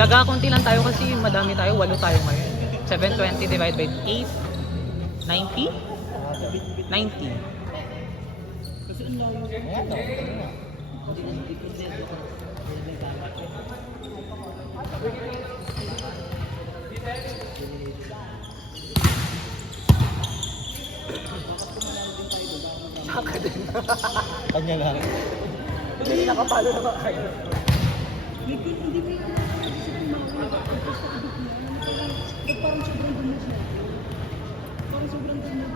Gagakunti lang tayo kasi madami tayo, 8 tayo ngayon. 720 divided by 8, 90? 90. Kasi ang layo. Ayan o. Saka din. Kanya lang. Hindi nakapalo na ba kayo? Hindi mo yung kasi parang sobrang dun na siya. Parang sobrang dun na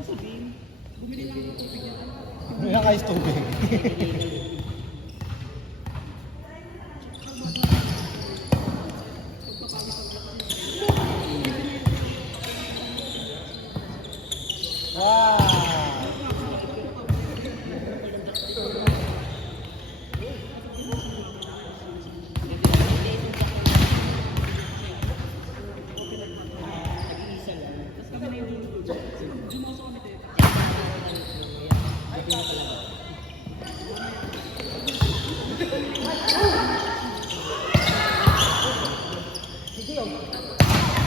kasi Bing, bumili lang ng tubig yan. May nakais tubig. Wow!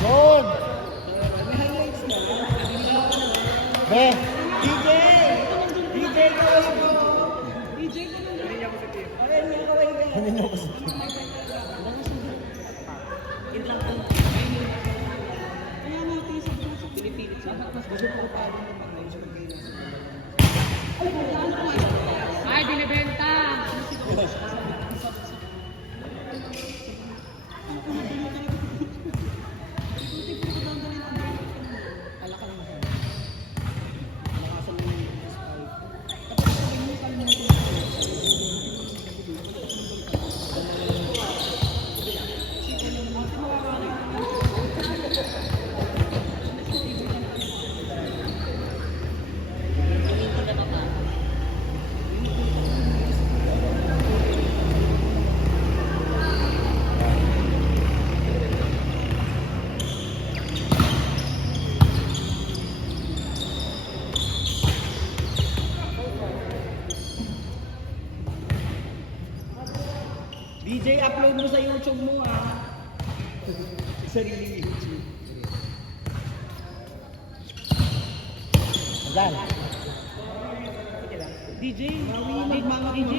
Good! Be! DJ! DJ kaway mo! DJ ko nung hindi niya ko sa team. Ay, hindi niya kaway mo. Hindi niyo kasi. Yun lang po. Kaya natin sa Pilipinas. Mas gusto ko pa rin naman na yung ay, binibenta! DJ, upload mo sa YouTube mo sarili YouTube. Ayan. DJ, mga DJ.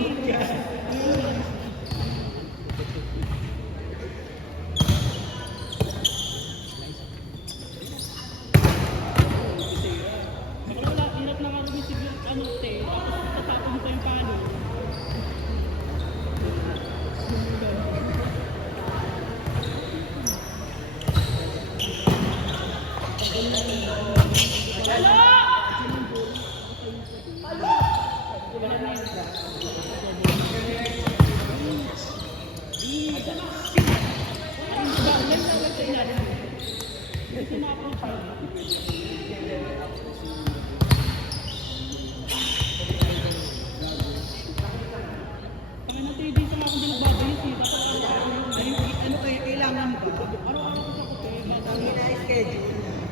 Wala, hirap na nga rumisi ano te, tatapon pa yung palo.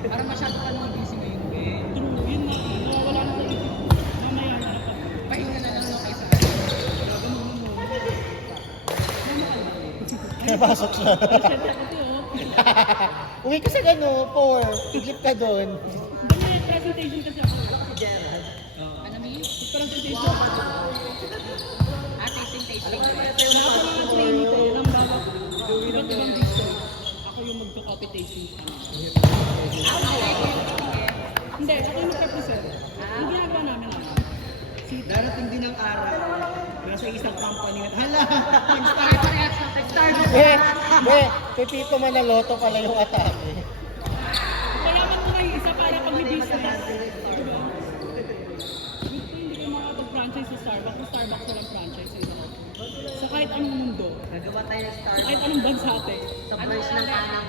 Parang masyado ka nung busy ngayon, eh. True, yun na. Nawawala na sa isip ko. Mamaya na ako. Pahinga na lang kayo sa akin. Kaya pasok siya. Uwi ka sa gano, 4. Iglip ka doon. Hindi, presentation kasi ako. Si Gerald. Ano mi? Presentation. Tasting. Wala ako mga training ko. Lang bago. Iba't ibang gusto. Ako yung magka-copy tasting. Hindi, ako yung magka-present. Yung ginagawa namin darating din ang araw. Nasa isang company. Hala! Pipito Manaloto pala yung atake. Kailangan mo na yung isa para pag may business. Diba? Hindi kayo makapag-franchise sa Starbucks. Sa Starbucks walang franchise. Sa kahit anong mundo. Nagawa tayo ng Sa Starbucks kahit anong bansa ate. sa branch ng Anang.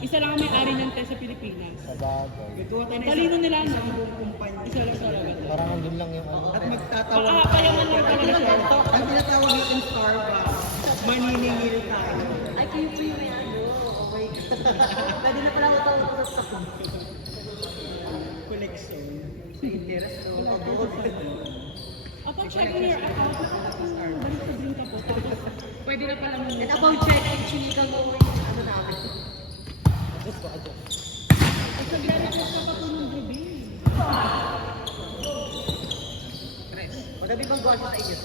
Isa lang ang may-ari ng test sa Pilipinas. Sabagay. Nagawa tayo ng Talino nila no? isang buong kumpanya. Isa lang talaga. Parang andun lang yung ano. At magtatawag. Payaman lang talaga siya. Ang tinatawag natin Starbucks, maniningil tayo. Ay, kayo po yung may ano. Okay. Pwede na pala ako tawag sa collection. Sa interest to. Upon checking your account, balik sa drink ka po. Tapos, pwede na pala mo. And about checking, chinika mo ano namin. At nag-request ka pa po ng gabi. Magabi bang gawin sa inyo?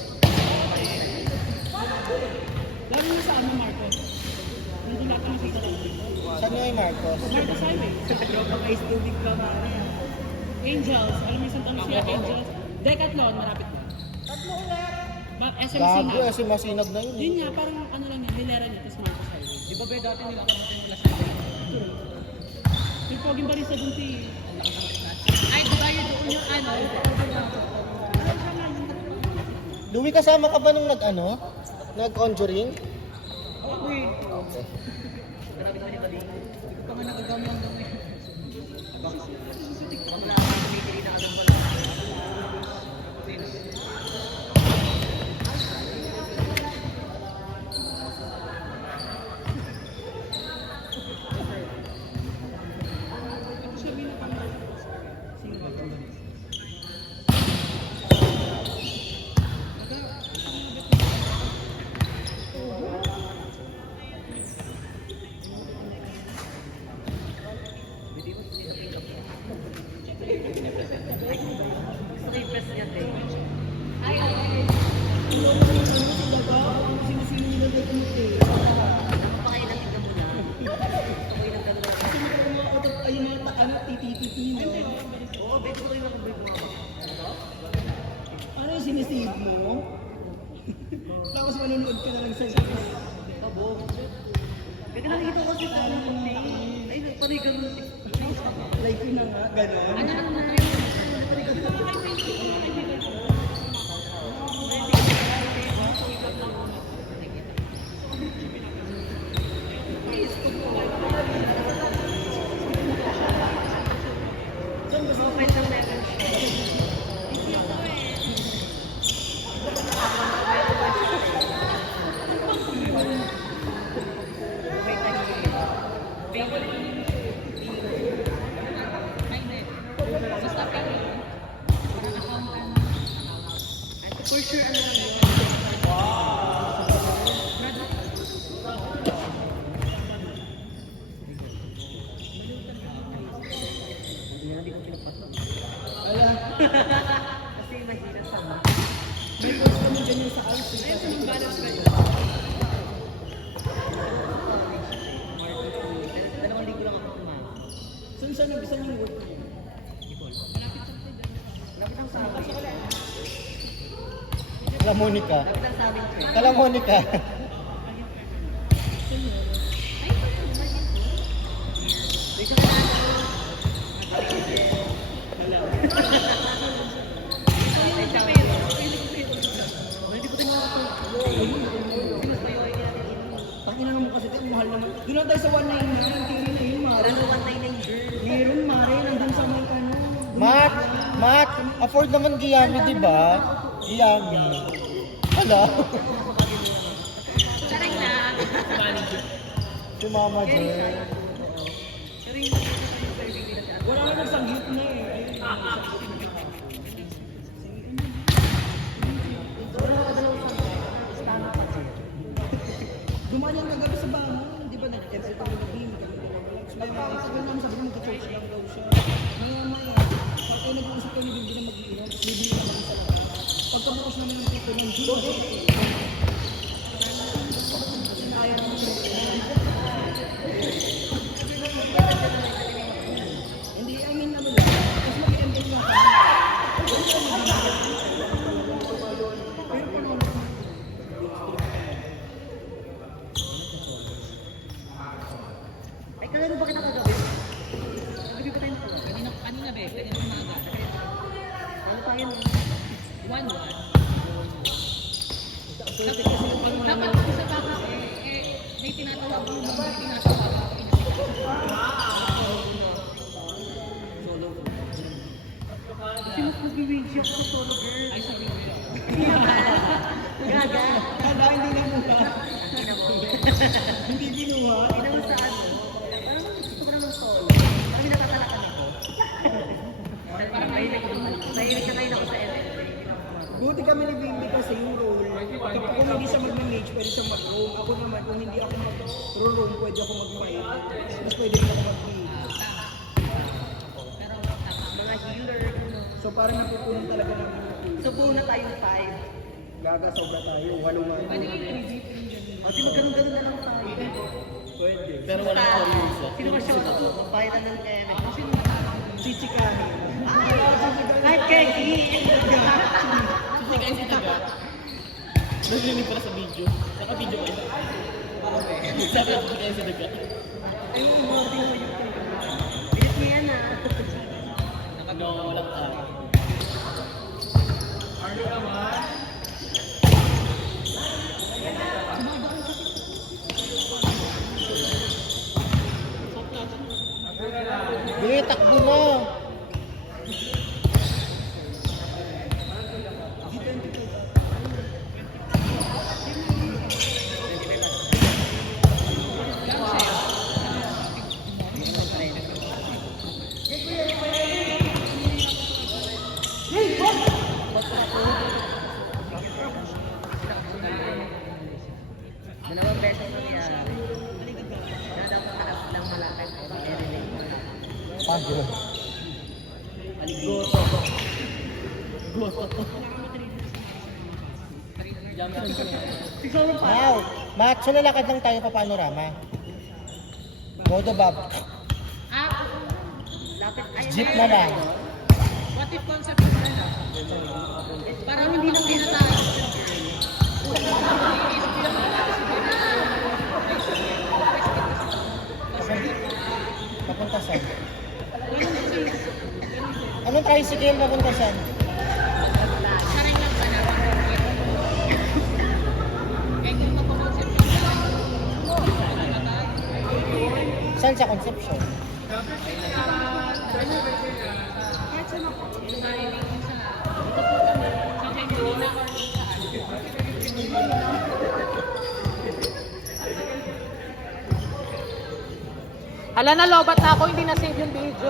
Lalo na sa ano, Marcos. Nandun lahat kami sa Marcos. Saan nga yung Marcos? Marcos Highway. Tropa guys, tubig ka man. Angels. Alam mo yung Santa Lucia, Angels. Decathlon, malapit na. SMC Gago, na. kasi masinag na yun. Yun nga, parang ano lang yun, nilera niya, tapos Marcos Highway. Di ba ba dati nila kami mula sa Yung poging barista dun si... Ay, diba yun doon yung ano? Louie, kasama ka ba nung nag-conjuring? Okay. Okay. Grabe naman yung gabi. pa nga nagagami ang dami. Wala akong kumikiri na alam wala. Sleepless yan eh. Ay, napakain natin ka muna. Gusto mo yung nagdalo na. Oo, bet ko yung nakabreak mo ako. Ano yung sinisave mo? Tapos manonood ka na lang sa live. Abo. Kaya nakikita ko kasi tayo ng puti. Ay, panay ganun. Live ko na nga, gano'n. Ano na tayo? Open the membership. For sure, ano lang yun. Hindi ko pinapasok. Kasi mahirap sa mga. May post kami ganyan sa Alpha. Dalawang ligo lang ako kumain. Saan siya nag-isa yung work niya? Lapit lang sa amin. Monica. Lapit lang sa amin. Chris. Kala Monica. Wait, saka na. Hindi ko tinawag ito. Pakina naman kasi ito, ang mahal naman. Doon lang tayo sa 199, tingin na yun, Mare. Parang 199 girl. Meron, Mare, nandun sa may ano. Matt, afford naman Giyami, di ba? Giyami. Hala. Charay na. Si Mama din. Pero yung serving nila sa Wala na nagsanggit na eh. Dumaan yung kagabi sa bangon, di ba nag-cancel pa ng gabi, nagkakasagal namin sabi niya mag-church lang daw siya. Maya, pagka nag-uusap kami din din mag-iingat, bibili naman sa labas. Pagkabukas naman ng tito ng June, kasi naayaw naman siya. Hindi, I mean ano lang, mas mag-ending lang kami. Pero paano Ay, kala mo bakit ako gabi? Gabi pa tayo nakawag. Kanina be, kanina umaga. Ano tayo nun? 1-1. Dapat ako sa baka May tinatawag mo, may tinatawag ako. solo. Kasi mas mag-video ako sa solo girl. Ay, sabi ko yun. Gaga. Kala hindi na muna. Ina mo. Hindi binuha. Ina mo sa ano. Parang gusto ko naman solo. Parang nakatalakan ako. kami ni Bimbi kasi yung role, kapag kung hindi siya mag-mage, pwede siyang mag-roam. Ako naman, kung hindi ako mag-roam, pwede ako mag-fight. Mas pwede rin ako mag-heal. Mga healer, ano. So parang napupunan talaga namin yung pool. So, buo na tayong 5. Gaga, sobra tayo. 8 man. O, di magganun-ganun na lang tayo. Pwede. Pero walang seryoso. Sino ka shoot ako? Papayitan ng Kenneth. Chichikahin. Kahit Keki! Nagrinig pala sa video. Naka-video kayo. Sabi ako kayo sa daga. Ay, immortal mo yun. Bilit mo yan ah. Nakagawa walang tayo. Sige, takbo na. Dalawang beses na yan. Na dapat taas lang malakad. Pagod. Aligoto. Wow! Macho na lakad lang tayo pa panorama. Modo Bob. Lapit. Ay, Jeep na lang. What if concept mo na lang? parang hindi na tayo. Papunta saan? Anong tricycle papunta saan? Sarang lang ba naman? Kaya kung mapakoncept yung Saan sa Conception? Hala na, lobat na ako, hindi na save yung video.